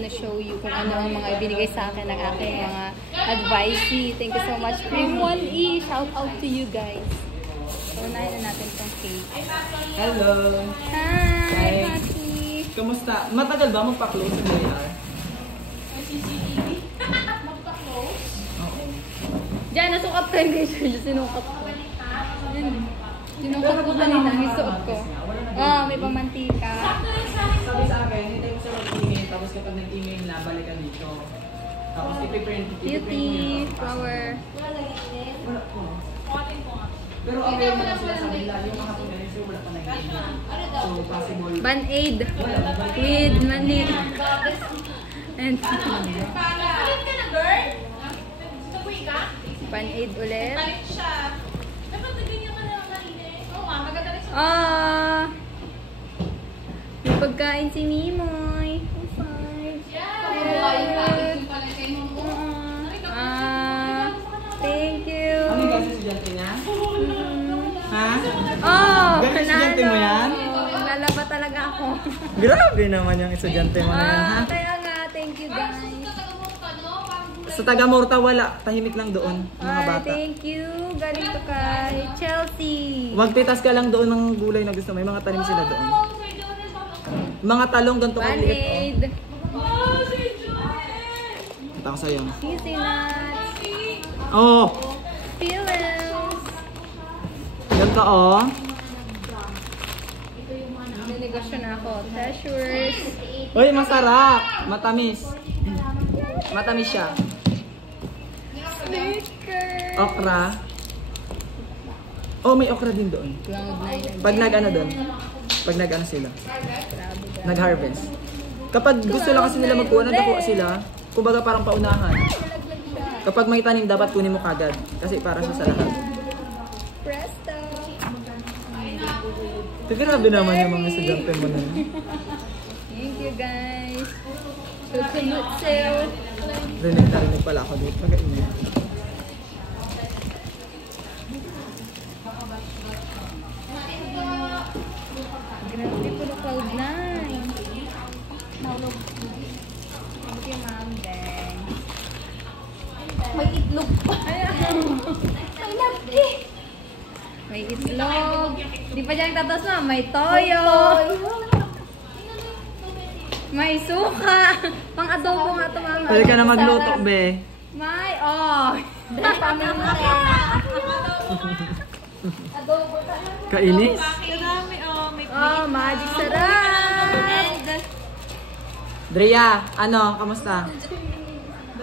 gonna show you kung ano ang mga ibinigay sa akin ng aking mga advice. Thank you so much. Cream 1E, shout out to you guys. So, unahin na natin itong cake. Hello! Hi, Maki! Kamusta? Matagal ba magpa-close sa JR? Magpa-close? Oo. Diyan, nasukap ko yung Sergio. Sinukap ko. Sinukap ko kanina. Yung suot ko. Oh, may pamantika. Sabi sa akin, hindi mo siya mag-email, tapos kapag nag-email na, balik ka dito. Tapos ipiprint mo Beauty, flower. Wala po. Pero okay mo na sila sabi nila, yung mga pag-register, wala pa nag-email. So, possible. Band-aid. With money. And Ulit ka na, girl? Nabuhi ka? Band-aid ulit. Balik siya. Dapat nagganyan ka na kanina eh. Oo nga, maganda rin siya. Ah! May pagkain si Mimoy. Oh, fine. Thank you. Ano yung gano'n estudyante niya? Ha? Oh, Gano'n estudyante mo yan? Lalaba talaga ako. Grabe naman yung estudyante mo na yan, ha? Kaya nga, thank you guys. Sa taga-Morta, wala. Tahimik lang doon, mga bata. Thank you. Galing to kay Chelsea. Magpitas ka lang doon ng gulay na gusto mo. May mga tanim sila doon. Mga talong ganito kaliit. Band-aid. Ito ako sa'yo. Cheesy nuts. Oh! Feelings. Ganito, oh. May negosyo na ako. Treasures. Uy, masarap! Matamis. Matamis siya. Snickers. Okra. Oh, may okra din doon. Cloud9. Pag nag-ano doon. Pag nag-ano sila. Nag-harvest. Kapag gusto lang kasi nila magkuha, nagkakuha sila. Kumbaga parang paunahan. Kapag may tanim, dapat kunin mo kagad. Kasi para sa lahat. Presto. Grabe naman yung mga estudyante mo na. Thank you guys. Susunod sale. Rinig na rinig pala ako dito. Pagkainin. Grabe po na Cloud9. Thank you, Ma'am Deng. May itlog pa. May labi. May itlog. Di pa dyan tatos na. May toyo. May suka. Pang adobo nga ito, Mama. Pwede ka na magluto, be. May, oh. Adobo ka. Kainis. Kadami, oh. May Oh, magic sarap. Drea, ano? Kamusta?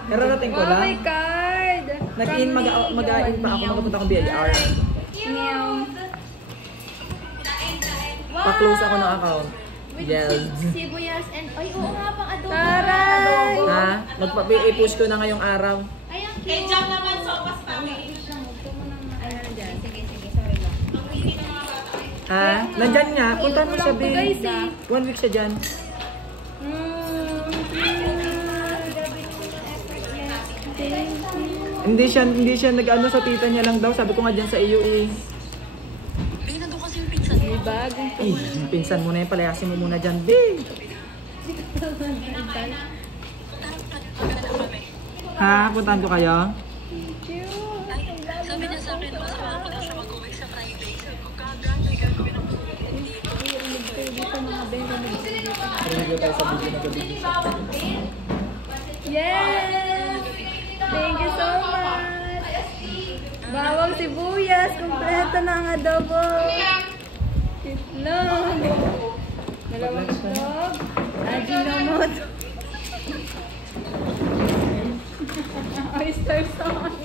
Nararating ko Oh my lang. God. Nag-in, mag-in pa ako. Magapunta akong BIR. Meow. Pa-close ako ng account. Yes. sibuyas and... Ay, oo nga, pang adobo. Taray. Ha? I-push ko na ngayong araw. Ay, ang cute. Kenjang naman, sopas pa. Ayun dyan. Sige, sorry lang. Ha? Nandyan nga. Puntahan mo siya, Ito guys, be. eh. 1 week siya dyan. Hindi siya nag-ano sa tita niya lang daw. Sabi ko nga dyan sa iyo eh. May bag. Ay, yung pinsan mo na yan. Palayasin mo muna dyan, be. Ha? Puntahan ko kayo? Sabi niya sa akin, masama ko daw siya mag-uwi sa Friday. Sabi ko, gaga, may gagawin ako sa Review tayo sa video na gabi. Yes! Thank you so much! Bawang sibuyas, kompleto na ang adobo. Itlog. Dalawang itlog. Ajinomoto. Oyster sauce.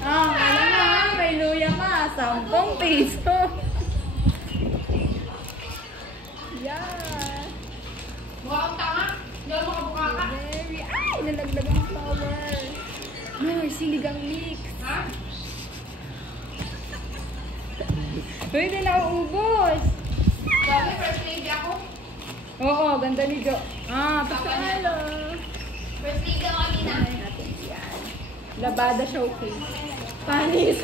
Alam mo, may luya ka. 10 piso. Yeah. Mukha kang tanga. Hindi ako makabuka ka. Ay, nalaglag ang flower. No, sinigang mix. Ha? Pwede na ubos. Sabi, first lady ako. Oo, ganda ni Jo. Pasalo. First lady ako kanina. Labada showcase. Panis.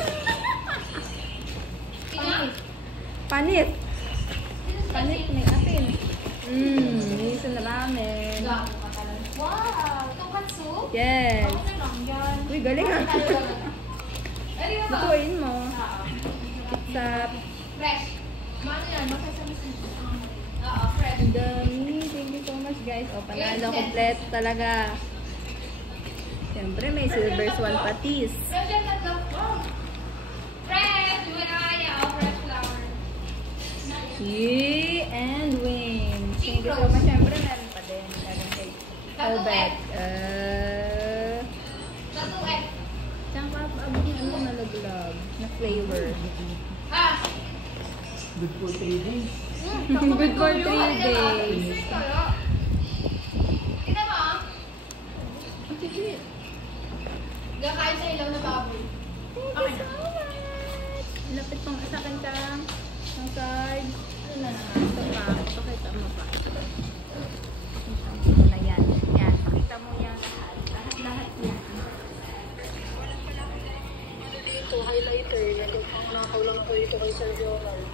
Panis. Panis, may asin. May Yes. Uy, galing ah. Lutuin mo. Ketchup. Ang dami. Thank you so much guys. O, panalo kompleto talaga. Siyempre, may silver swan patis. Yee and wings. Thank you so much. Siyempre, meron pa din. Meron kay Albert. Saan ka abot yung ano nalaglag? Na flavor. Good for 3 days. Good for 3 days. Gakain sa ilaw na baboy. Thank you so much. Lapit pang sa akin ka. Ang card. Ano na naman? Ito pa. Pakita mo pa. Pakita mo na yan. Yan. Pakita mo yan lahat. Lahat yan. Ano dito, highlighter. Nakaw lang po dito kay Sir Ronald.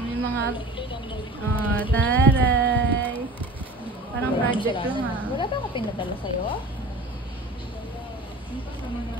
May mga... Oh, taray. Parang project lang ah. Wala ba ako pinadala sa'yo? Sama na.